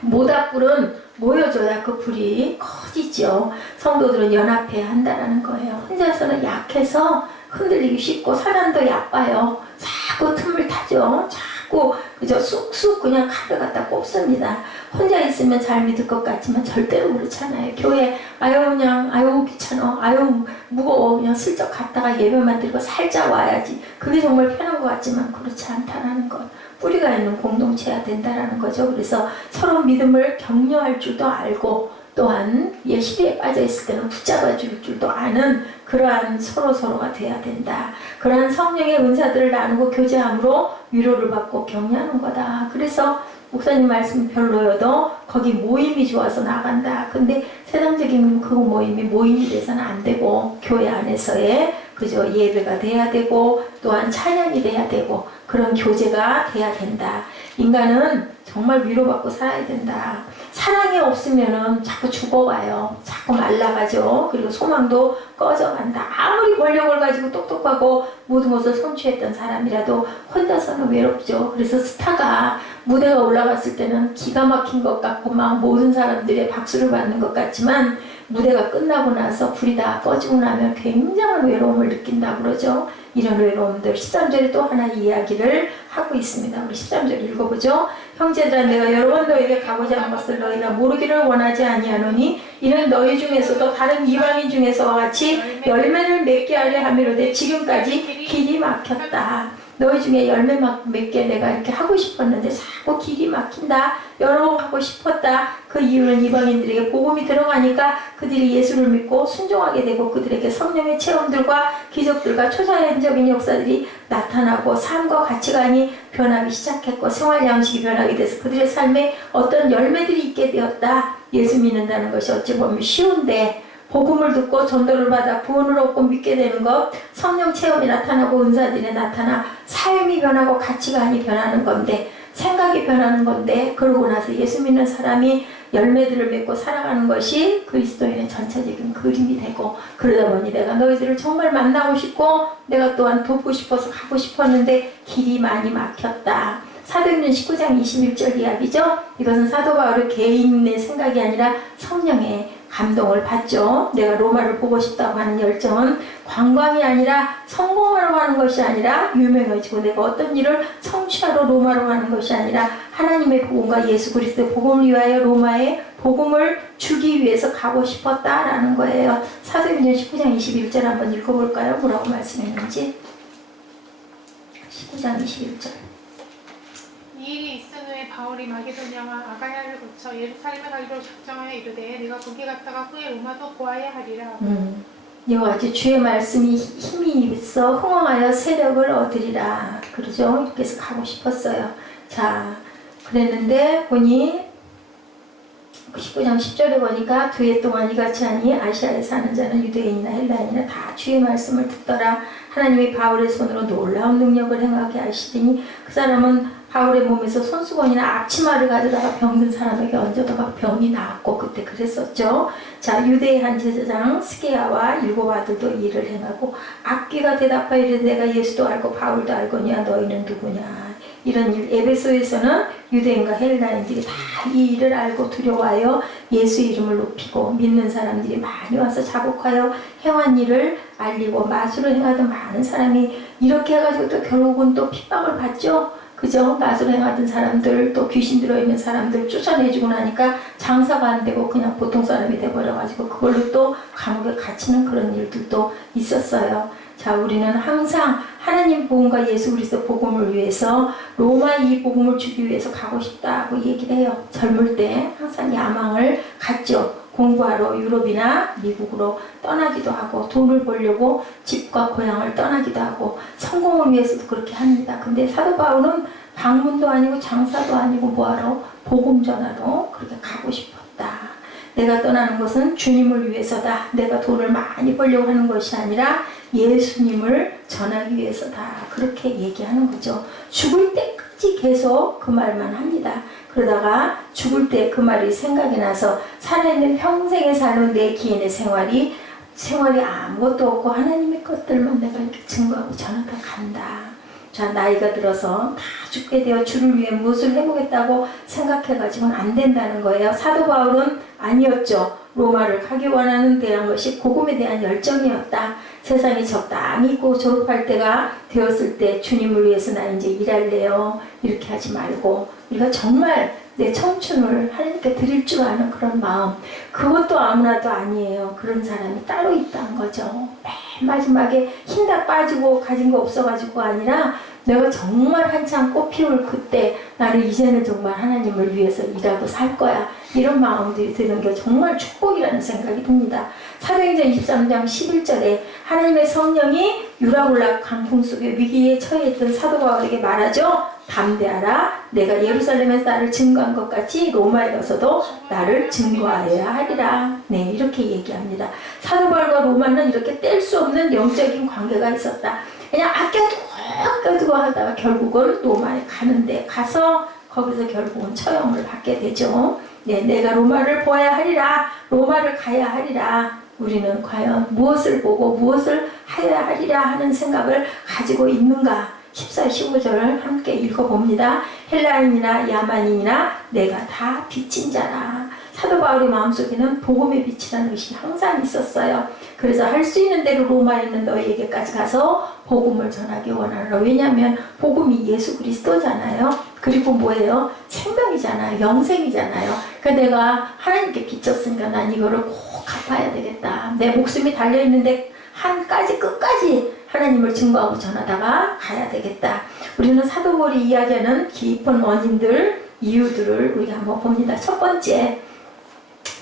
모닥불은 모여줘야 그 불이 커지죠. 성도들은 연합해야 한다는 거예요. 혼자서는 약해서 흔들리기 쉽고 사단도 약봐요. 자꾸 틈을 타죠. 자꾸 그저 쑥쑥 그냥 칼을 갖다 꼽습니다. 혼자 있으면 잘 믿을 것 같지만 절대로 그렇잖아요. 교회 아유 귀찮아 아유 무거워 그냥 슬쩍 갔다가 예배만 드리고 살짝 와야지. 그게 정말 편한 것 같지만 그렇지 않다라는 것. 뿌리가 있는 공동체가 된다라는 거죠. 그래서 서로 믿음을 격려할 줄도 알고 또한 시대에 빠져 있을 때는 붙잡아 줄 줄도 아는 그러한 서로가 돼야 된다. 그러한 성령의 은사들을 나누고 교제함으로 위로를 받고 격려하는 거다. 그래서 목사님 말씀 별로여도 거기 모임이 좋아서 나간다. 근데 세상적인 그 모임이 돼서는 안 되고 교회 안에서의 그저 예배가 돼야 되고 또한 찬양이 돼야 되고 그런 교제가 돼야 된다. 인간은 정말 위로받고 살아야 된다. 사랑이 없으면은 자꾸 죽어가요. 자꾸 말라가죠. 그리고 소망도 꺼져간다. 아무리 권력을 가지고 똑똑하고 모든 것을 성취했던 사람이라도 혼자서는 외롭죠. 그래서 스타가 무대가 올라갔을 때는 기가 막힌 것 같고 막 모든 사람들의 박수를 받는 것 같지만 무대가 끝나고 나서 불이 다 꺼지고 나면 굉장한 외로움을 느낀다고 그러죠. 이런 외로움들. 13절에 또 하나 이야기를 하고 있습니다. 우리 13절 읽어보죠. 형제들아 내가 여러 번 너에게 가고자 하는 것을 너희가 모르기를 원하지 아니하노니 이는 너희 중에서도 다른 이방인 중에서와 같이 열매를 맺게 하려 함이로되 지금까지 길이 막혔다. 너희 중에 열매 맺게 내가 이렇게 하고 싶었는데 자꾸 길이 막힌다. 여러 번 하고 싶었다. 그 이유는 이방인들에게 복음이 들어가니까 그들이 예수를 믿고 순종하게 되고 그들에게 성령의 체험들과 기적들과 초자연적인 역사들이 나타나고 삶과 가치관이 변하기 시작했고 생활 양식이 변하게 돼서 그들의 삶에 어떤 열매들이 있게 되었다. 예수 믿는다는 것이 어찌 보면 쉬운데 복음을 듣고 전도를 받아 구원을 얻고 믿게 되는 것, 성령 체험이 나타나고 은사들이 나타나 삶이 변하고 가치관이 변하는 건데 생각이 변하는 건데 그러고 나서 예수 믿는 사람이 열매들을 맺고 살아가는 것이 그리스도인의 전체적인 그림이 되고 그러다 보니 내가 너희들을 정말 만나고 싶고 내가 또한 돕고 싶어서 가고 싶었는데 길이 많이 막혔다. 사도행전 19장 21절 이야기죠. 이것은 사도 바울의 개인의 생각이 아니라 성령의 감동을 받죠. 내가 로마를 보고 싶다고 하는 열정은 관광이 아니라 성공하러 가는 것이 아니라 유명해지고 내가 어떤 일을 성취하러 로마로 가는 것이 아니라 하나님의 복음과 예수 그리스도의 복음을 위하여 로마에 복음을 주기 위해서 가고 싶었다라는 거예요. 사도행전 19장 21절 한번 읽어볼까요? 뭐라고 말씀했는지. 19장 21절. 이 일이 있은 후에 바울이 마게도냐와 아가야를 거쳐 예루살렘에 가기로 작정하여 이르되 내가 거기 갔다가 후에 로마도 보아야 하리라. 이와 같이 주의 말씀이 힘이 있어 흥황하여 세력을 얻으리라. 그러죠. 이렇게 해서 가고 싶었어요. 자, 그랬는데 보니 19장 10절에 보니까 두 해 동안 이같이 하니 아시아에 사는 자는 유대인이나 헬라인이나 다 주의 말씀을 듣더라. 하나님이 바울의 손으로 놀라운 능력을 행하게 하시더니 그 사람은 바울의 몸에서 손수건이나 앞치마를 가져다가 병든 사람에게 얹어다가 병이 나았고 그때 그랬었죠. 자, 유대의 한 제사장 스게야와 일곱 아들도 이 일을 행하고 악귀가 대답하여 이르되 내가 예수도 알고 바울도 알거니와 너희는 누구냐. 이런 일, 에베소에서는 유대인과 헬라인들이 다 이 일을 알고 두려워하여 예수 이름을 높이고 믿는 사람들이 많이 와서 자복하여 행한 일을 알리고 마술을 행하던 많은 사람이 이렇게 해가지고 또 결국은 또 핍박을 받죠. 그죠? 마술을 행하던 사람들, 또 귀신 들어있는 사람들 쫓아내주고 나니까 장사가 안 되고 그냥 보통 사람이 돼버려가지고 그걸로 또 감옥에 갇히는 그런 일들도 있었어요. 자, 우리는 항상 하나님 복음과 예수 그리스도 복음을 위해서 로마 이 복음을 주기 위해서 가고 싶다고 얘기를 해요. 젊을 때 항상 야망을 갖죠. 공부하러 유럽이나 미국으로 떠나기도 하고 돈을 벌려고 집과 고향을 떠나기도 하고 성공을 위해서도 그렇게 합니다. 근데 사도 바울은 방문도 아니고 장사도 아니고 뭐하러 복음 전하러 그렇게 가고 싶었다. 내가 떠나는 것은 주님을 위해서다. 내가 돈을 많이 벌려고 하는 것이 아니라 예수님을 전하기 위해서다. 그렇게 얘기하는 거죠. 죽을 때까지 계속 그 말만 합니다. 그러다가 죽을 때 그 말이 생각이 나서 살아있는 평생의 삶은 내 기인의 생활이 아무것도 없고 하나님의 것들만 내가 이렇게 증거하고 전하다 간다. 자, 나이가 들어서 다 죽게 되어 주를 위해 무엇을 해보겠다고 생각해가지고는 안 된다는 거예요. 사도 바울은 아니었죠. 로마를 가기 원하는 대한 것이 복음에 대한 열정이었다. 세상이 적당히 있고 졸업할 때가 되었을 때 주님을 위해서 나 이제 일할래요. 이렇게 하지 말고 우리가 정말 내 청춘을 하나님께 드릴 줄 아는 그런 마음, 그것도 아무나도 아니에요. 그런 사람이 따로 있다는 거죠. 맨 마지막에 힘 다 빠지고 가진 거 없어가지고가 아니라 내가 정말 한참 꽃 피울 그때 나는 이제는 정말 하나님을 위해서 일하고 살 거야. 이런 마음들이 드는 게 정말 축복이라는 생각이 듭니다. 사도행전 23장 11절에 하나님의 성령이 유라굴라 강풍 속에 위기에 처해있던 사도 바울에게 말하죠. 담대하라. 내가 예루살렘에서 나를 증거한 것 같이 로마에 가서도 나를 증거하여야 하리라. 네, 이렇게 얘기합니다. 사도 바울과 로마는 이렇게 뗄 수 없는 영적인 관계가 있었다. 그냥 아껴두고 하다가 결국은 로마에 가는데 가서 거기서 결국은 처형을 받게 되죠. 네, 내가 로마를 보아야 하리라. 로마를 가야 하리라. 우리는 과연 무엇을 보고 무엇을 하여야 하리라 하는 생각을 가지고 있는가? 14, 15절을 함께 읽어봅니다. 헬라인이나 야만인이나 내가 다 빚진 자라. 사도 바울의 마음속에는 복음의 빛이라는 것이 항상 있었어요. 그래서 할 수 있는 대로 로마에 있는 너희에게까지 가서 복음을 전하기 원하노라. 왜냐하면 복음이 예수 그리스도잖아요. 그리고 뭐예요? 생명이잖아요. 영생이잖아요. 그러니까 내가 하나님께 비쳤으니까 난 이거를 꼭 갚아야 되겠다. 내 목숨이 달려있는데 한까지 끝까지 하나님을 증거하고 전하다가 가야 되겠다. 우리는 사도 바울이 이야기하는 깊은 원인들, 이유들을 우리가 한번 봅니다. 첫 번째,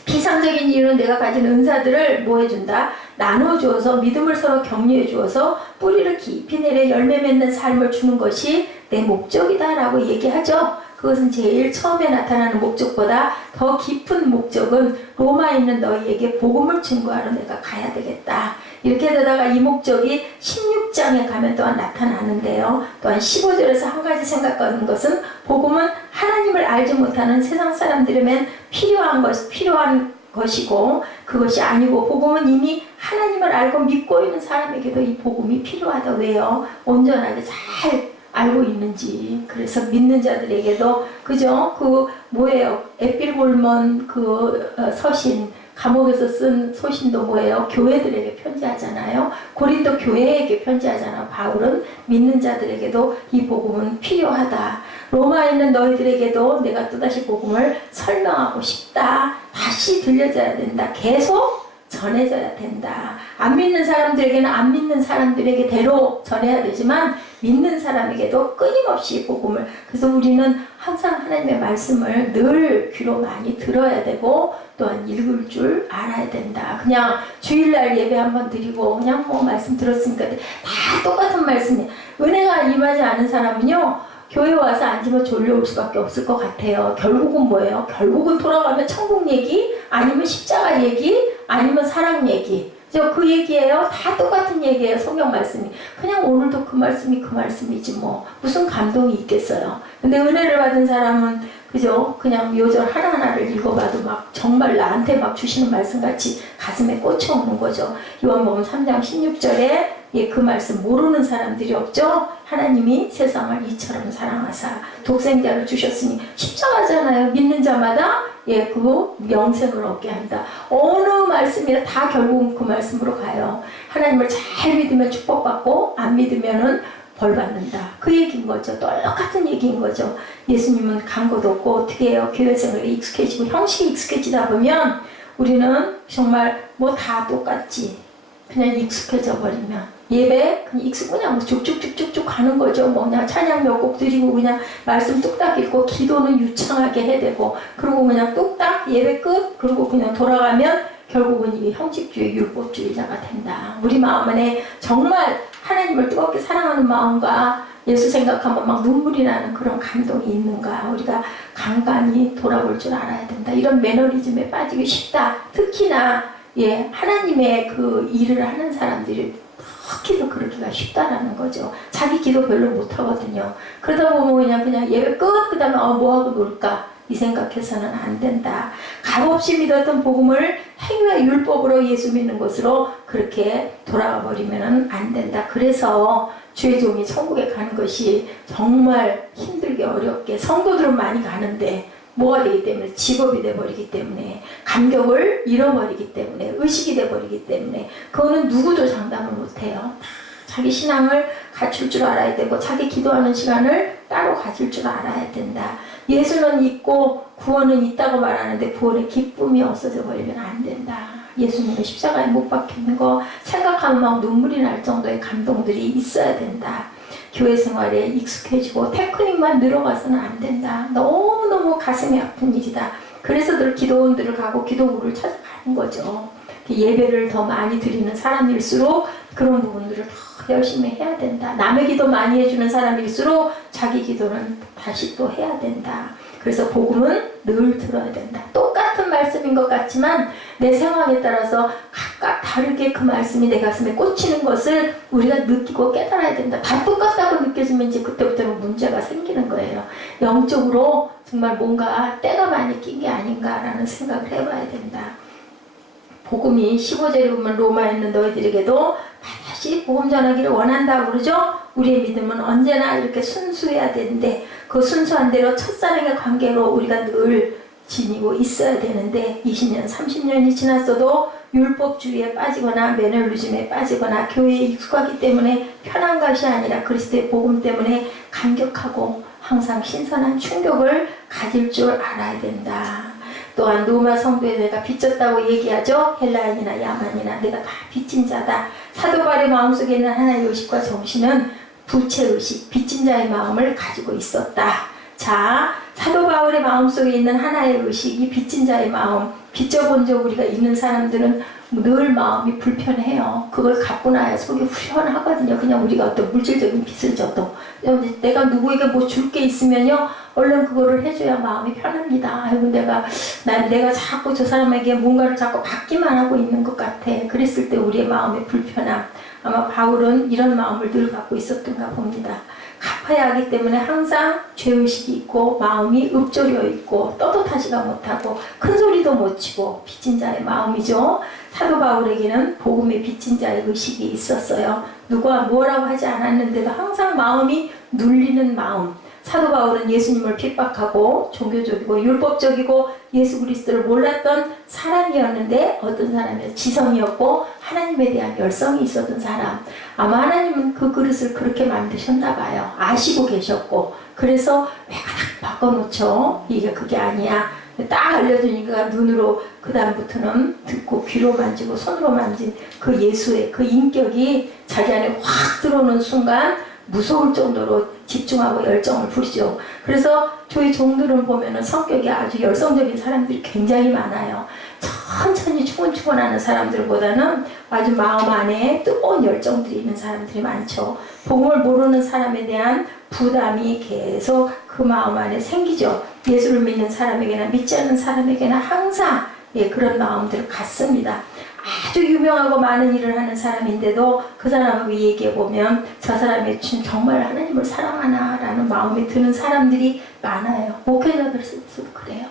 비상적인 이유는 내가 가진 은사들을 뭐 해준다? 나눠주어서 믿음을 서로 격려해 주어서 뿌리를 깊이 내려 열매 맺는 삶을 주는 것이 내 목적이다 라고 얘기하죠. 그것은 제일 처음에 나타나는 목적보다 더 깊은 목적은 로마에 있는 너희에게 복음을 증거하러 내가 가야 되겠다. 이렇게 되다가 이 목적이 16장에 가면 또한 나타나는데요. 또한 15절에서 한 가지 생각하는 것은 복음은 하나님을 알지 못하는 세상 사람들에겐 필요한 것이고 그것이 아니고 복음은 이미 하나님을 알고 믿고 있는 사람에게도 이 복음이 필요하다. 왜요? 온전하게 잘 알고 있는지. 그래서 믿는 자들에게도 그죠? 그 뭐예요? 에필골몬 서신 감옥에서 쓴 소신도 뭐예요? 교회들에게 편지하잖아요. 고린도 교회에게 편지하잖아요. 바울은 믿는 자들에게도 이 복음은 필요하다. 로마에 있는 너희들에게도 내가 또다시 복음을 설명하고 싶다. 다시 들려줘야 된다. 계속 전해져야 된다. 안 믿는 사람들에게는 안 믿는 사람들에게 대로 전해야 되지만 믿는 사람에게도 끊임없이 복음을. 그래서 우리는 항상 하나님의 말씀을 늘 귀로 많이 들어야 되고 또한 읽을 줄 알아야 된다. 그냥 주일날 예배 한번 드리고 그냥 뭐 말씀 들었으니까 다 똑같은 말씀이에요. 은혜가 임하지 않은 사람은요, 교회 와서 앉으면 졸려올 수밖에 없을 것 같아요. 결국은 뭐예요? 결국은 돌아가면 천국 얘기, 아니면 십자가 얘기, 아니면 사랑 얘기. 그 얘기예요. 다 똑같은 얘기예요. 성경 말씀이. 그냥 오늘도 그 말씀이 그 말씀이지 뭐. 무슨 감동이 있겠어요. 근데 은혜를 받은 사람은 그죠? 그냥 요절 하나하나를 읽어봐도 막 정말 나한테 막 주시는 말씀같이 가슴에 꽂혀오는 거죠. 요한복음 3장 16절에 그 말씀 모르는 사람들이 없죠? 하나님이 세상을 이처럼 사랑하사 독생자를 주셨으니 십자가잖아요. 믿는 자마다 그 영생을 얻게 한다. 어느 말씀이나 다 결국은 그 말씀으로 가요. 하나님을 잘 믿으면 축복받고 안 믿으면은 벌 받는다. 그 얘기인 거죠. 똑같은 얘기인 거죠. 예수님은 간 것도 없고 어떻게 해요? 교회 생활에 익숙해지고 형식에 익숙해지다 보면 우리는 정말 뭐 다 똑같지. 그냥 익숙해져 버리면 예배 그냥 쭉쭉쭉쭉쭉 가는 거죠. 뭐 그냥 찬양 몇 곡 드리고 그냥 말씀 뚝딱 읽고 기도는 유창하게 해대고 그리고 그냥 뚝딱 예배 끝 그리고 그냥 돌아가면 결국은 이게 형식주의 율법주의자가 된다. 우리 마음 안에 정말 하나님을 뜨겁게 사랑하는 마음과 예수 생각하면 막 눈물이 나는 그런 감동이 있는가. 우리가 간간히 돌아볼 줄 알아야 된다. 이런 매너리즘에 빠지기 쉽다. 특히나 하나님의 그 일을 하는 사람들이 특히도 그러기가 쉽다라는 거죠. 자기 기도 별로 못하거든요. 그러다 보면 그냥 예배 끝, 그 다음에 뭐하고 놀까 이 생각해서는 안 된다. 값없이 믿었던 복음을 행위와 율법으로 예수 믿는 것으로 그렇게 돌아가 버리면 안 된다. 그래서 주의 종이 천국에 가는 것이 정말 힘들게 어렵게 성도들은 많이 가는데 뭐가 되기 때문에 직업이 돼버리기 때문에 감격을 잃어버리기 때문에 의식이 돼버리기 때문에 그거는 누구도 장담을 못해요. 자기 신앙을 갖출 줄 알아야 되고 자기 기도하는 시간을 따로 가질 줄 알아야 된다. 예수는 있고 구원은 있다고 말하는데 구원의 기쁨이 없어져 버리면 안 된다. 예수님의 십자가에 못 박히는 거 생각하면 막 눈물이 날 정도의 감동들이 있어야 된다. 교회 생활에 익숙해지고 테크닉만 늘어가서는 안 된다. 너무너무 가슴이 아픈 일이다. 그래서 늘 기도원들을 가고 기도부를 찾아가는 거죠. 예배를 더 많이 드리는 사람일수록 그런 부분들을 더 열심히 해야 된다. 남의 기도 많이 해주는 사람일수록 자기 기도는 다시 또 해야 된다. 그래서 복음은 늘 들어야 된다. 똑같은 말씀인 것 같지만 내 상황에 따라서 각각 다르게 그 말씀이 내 가슴에 꽂히는 것을 우리가 느끼고 깨달아야 된다. 다 똑같다고 느껴지면 이제 그때부터는 문제가 생기는 거예요. 영적으로 정말 뭔가 때가 많이 낀 게 아닌가라는 생각을 해봐야 된다. 복음이 15절에 보면 로마에 있는 너희들에게도 다시 복음 전하기를 원한다고 그러죠. 우리의 믿음은 언제나 이렇게 순수해야 되는데 그 순수한 대로 첫사랑의 관계로 우리가 늘 지니고 있어야 되는데 20년, 30년이 지났어도 율법주의에 빠지거나 매너리즘에 빠지거나 교회에 익숙하기 때문에 편한 것이 아니라 그리스도의 복음 때문에 감격하고 항상 신선한 충격을 가질 줄 알아야 된다. 또한 로마 성도에 내가 빚졌다고 얘기하죠. 헬라인이나 야만이나 내가 다 빚진 자다. 사도 바울의 마음속에 있는 하나의 의식과 정신은 부채의식, 빚진 자의 마음을 가지고 있었다. 자, 사도 바울의 마음속에 있는 하나의 의식이 빚진 자의 마음, 빚져본 적 우리가 있는 사람들은 늘 마음이 불편해요. 그걸 갖고 나야 속이 후련하거든요. 그냥 우리가 어떤 물질적인 빚을 져도 내가 누구에게 뭐 줄 게 있으면요 얼른 그거를 해줘야 마음이 편합니다. 아이고 내가 자꾸 저 사람에게 뭔가를 자꾸 받기만 하고 있는 것 같아. 그랬을 때 우리의 마음의 불편함, 아마 바울은 이런 마음을 늘 갖고 있었던가 봅니다. 갚아야 하기 때문에 항상 죄의식이 있고 마음이 읊조려 있고 떳떳하지가 못하고 큰 소리도 못 치고 빚진 자의 마음이죠. 사도 바울에게는 복음의 빚진 자의 의식이 있었어요. 누가 뭐라고 하지 않았는데도 항상 마음이 눌리는 마음. 사도 바울은 예수님을 핍박하고 종교적이고 율법적이고 예수 그리스도를 몰랐던 사람이었는데 어떤 사람이었어요? 지성이었고 하나님에 대한 열성이 있었던 사람. 아마 하나님은 그 그릇을 그렇게 만드셨나 봐요. 아시고 계셨고 그래서 왜 바꿔놓죠? 이게 그게 아니야. 딱 알려주니까 눈으로 그 다음부터는 듣고 귀로 만지고 손으로 만진 그 예수의 그 인격이 자기 안에 확 들어오는 순간 무서울 정도로 집중하고 열정을 부리죠. 그래서 저희 종들은 보면은 성격이 아주 열성적인 사람들이 굉장히 많아요. 천천히 추근추근하는 사람들보다는 아주 마음 안에 뜨거운 열정들이 있는 사람들이 많죠. 복음을 모르는 사람에 대한 부담이 계속 그 마음 안에 생기죠. 예수를 믿는 사람에게나 믿지 않는 사람에게나 항상 그런 마음들을 갖습니다. 아주 유명하고 많은 일을 하는 사람인데도 그 사람하고 얘기해보면 저 사람이 정말 하나님을 사랑하나 라는 마음이 드는 사람들이 많아요. 목회자들도 그래요.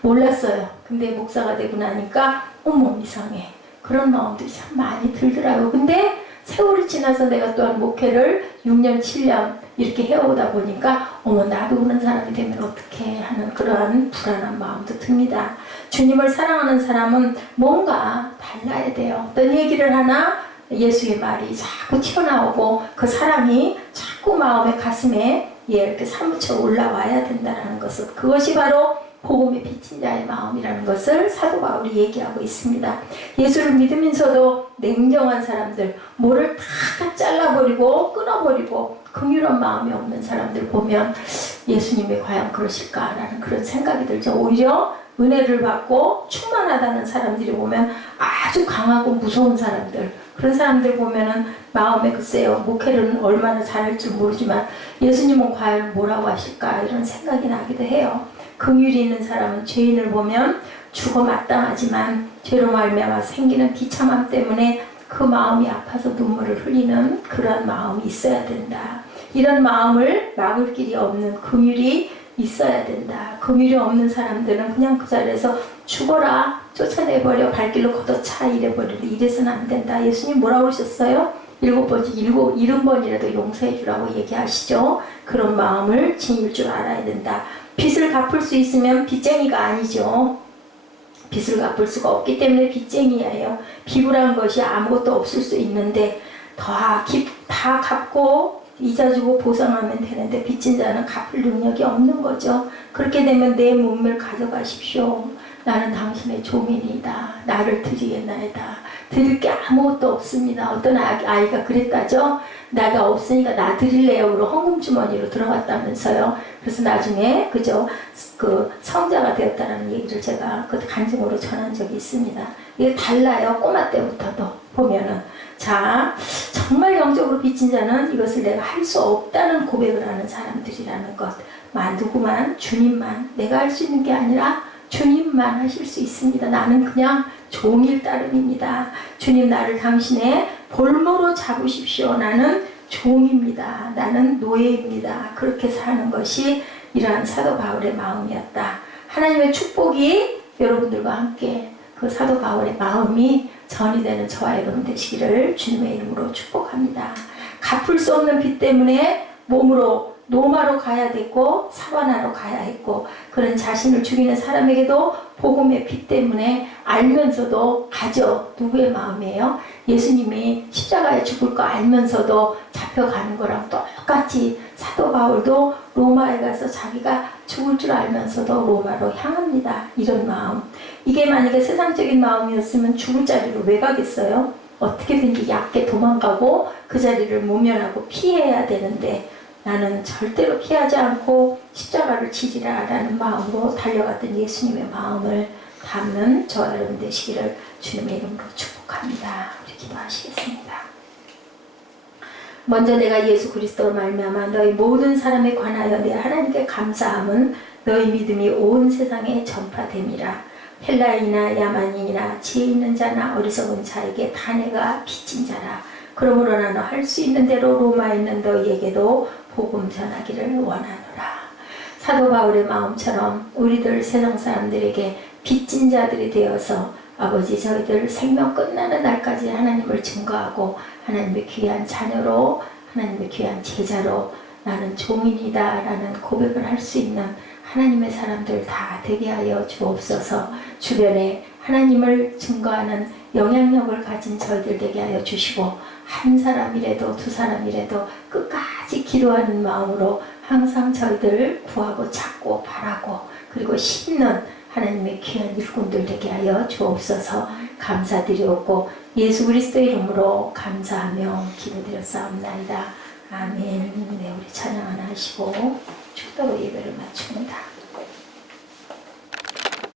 몰랐어요. 근데 목사가 되고 나니까 어머 이상해. 그런 마음들이 참 많이 들더라고요. 근데 세월이 지나서 내가 또한 목회를 6년, 7년 이렇게 해오다 보니까 어머 나도 그런 사람이 되면 어떡해 하는 그러한 불안한 마음도 듭니다. 주님을 사랑하는 사람은 뭔가 달라야 돼요. 어떤 얘기를 하나 예수의 말이 자꾸 튀어나오고 그 사랑이 자꾸 마음의 가슴에 이렇게 사무쳐 올라와야 된다는 것을, 그것이 바로 복음의 빚진 자의 마음이라는 것을 사도 바울이 얘기하고 있습니다. 예수를 믿으면서도 냉정한 사람들, 뭐를 다 잘라버리고 끊어버리고 긍휼한 마음이 없는 사람들 보면 예수님이 과연 그러실까라는 그런 생각이 들죠. 오히려 은혜를 받고 충만하다는 사람들이 보면 아주 강하고 무서운 사람들, 그런 사람들 보면은 마음에 글쎄요, 목회를 얼마나 잘할지 모르지만 예수님은 과연 뭐라고 하실까 이런 생각이 나기도 해요. 긍휼이 있는 사람은 죄인을 보면 죽어 마땅하지만 죄로 말미암아 생기는 비참함 때문에 그 마음이 아파서 눈물을 흘리는 그런 마음이 있어야 된다. 이런 마음을 막을 길이 없는 긍휼이 있어야 된다. 긍휼이 없는 사람들은 그냥 그 자리에서 죽어라, 쫓아내버려, 발길로 걷어차 이래버리는데 이래서는 안 된다. 예수님 뭐라고 그러셨어요? 7번째 70번이라도 용서해 주라고 얘기하시죠. 그런 마음을 지닐 줄 알아야 된다. 빚을 갚을 수 있으면 빚쟁이가 아니죠. 빚을 갚을 수가 없기 때문에 빚쟁이예요. 비굴한 것이 아무것도 없을 수 있는데 다 갚고 이자 주고 보상하면 되는데 빚진 자는 갚을 능력이 없는 거죠. 그렇게 되면 내 몸을 가져가십시오. 나는 당신의 종이니이다. 나를 드리겠나이다. 드릴 게 아무것도 없습니다. 어떤 아이가 그랬다죠. 나가 없으니까 나 드릴래요. 그러고 헌금주머니로 들어갔다면서요. 그래서 나중에 그저 그 성자가 되었다라는 얘기를 제가 그 간증으로 전한 적이 있습니다. 이게 달라요. 꼬마 때부터도 보면은. 자, 정말 영적으로 빚진 자는 이것을 내가 할 수 없다는 고백을 하는 사람들이라는 것. 누구만, 주님만, 내가 할 수 있는 게 아니라 주님만 하실 수 있습니다. 나는 그냥 종일 따름입니다. 주님 나를 당신의 볼모로 잡으십시오. 나는 종입니다. 나는 노예입니다. 그렇게 사는 것이 이러한 사도 바울의 마음이었다. 하나님의 축복이 여러분들과 함께 그 사도 바울의 마음이 전이 되는 저와 여러분 되시기를 주님의 이름으로 축복합니다. 갚을 수 없는 빚 때문에 몸으로 로마로 가야 됐고 사바나로 가야 했고 그런 자신을 죽이는 사람에게도 복음의 빛 때문에 알면서도 가죠. 누구의 마음이에요? 예수님이 십자가에 죽을 거 알면서도 잡혀가는 거랑 똑같이 사도 바울도 로마에 가서 자기가 죽을 줄 알면서도 로마로 향합니다. 이런 마음. 이게 만약에 세상적인 마음이었으면 죽을 자리로 왜 가겠어요? 어떻게든지 얕게 도망가고 그 자리를 모면하고 피해야 되는데 나는 절대로 피하지 않고 십자가를 지리라 라는 마음으로 달려갔던 예수님의 마음을 담는 저와 여러분 되시기를 주님의 이름으로 축복합니다. 우리 기도하시겠습니다. 먼저 내가 예수 그리스도로 말미암아 너희 모든 사람에 관하여 내 하나님께 감사함은 너희 믿음이 온 세상에 전파됨이라. 헬라인이나 야만인이나 지혜 있는 자나 어리석은 자에게 다 내가 빚진 자라. 그러므로 나는 할 수 있는 대로 로마에 있는 너희에게도 복음 전하기를 원하노라. 사도 바울의 마음처럼 우리들 세상 사람들에게 빚진 자들이 되어서 아버지 저희들 생명 끝나는 날까지 하나님을 증거하고 하나님의 귀한 자녀로 하나님의 귀한 제자로 나는 종인이다 라는 고백을 할 수 있는 하나님의 사람들 다 되게 하여 주옵소서. 주변에 하나님을 증거하는 영향력을 가진 저희들 되게 하여 주시고 한 사람이라도 두 사람이라도 끝까지 기도하는 마음으로 항상 저희들 구하고 찾고 바라고 그리고 심는 하나님의 귀한 일꾼들 되게 하여 주옵소서. 감사드리옵고 예수 그리스도의 이름으로 감사하며 기도드렸사옵나이다. 아멘. 네, 우리 찬양 하나 하시고 축도로 예배를 마칩니다.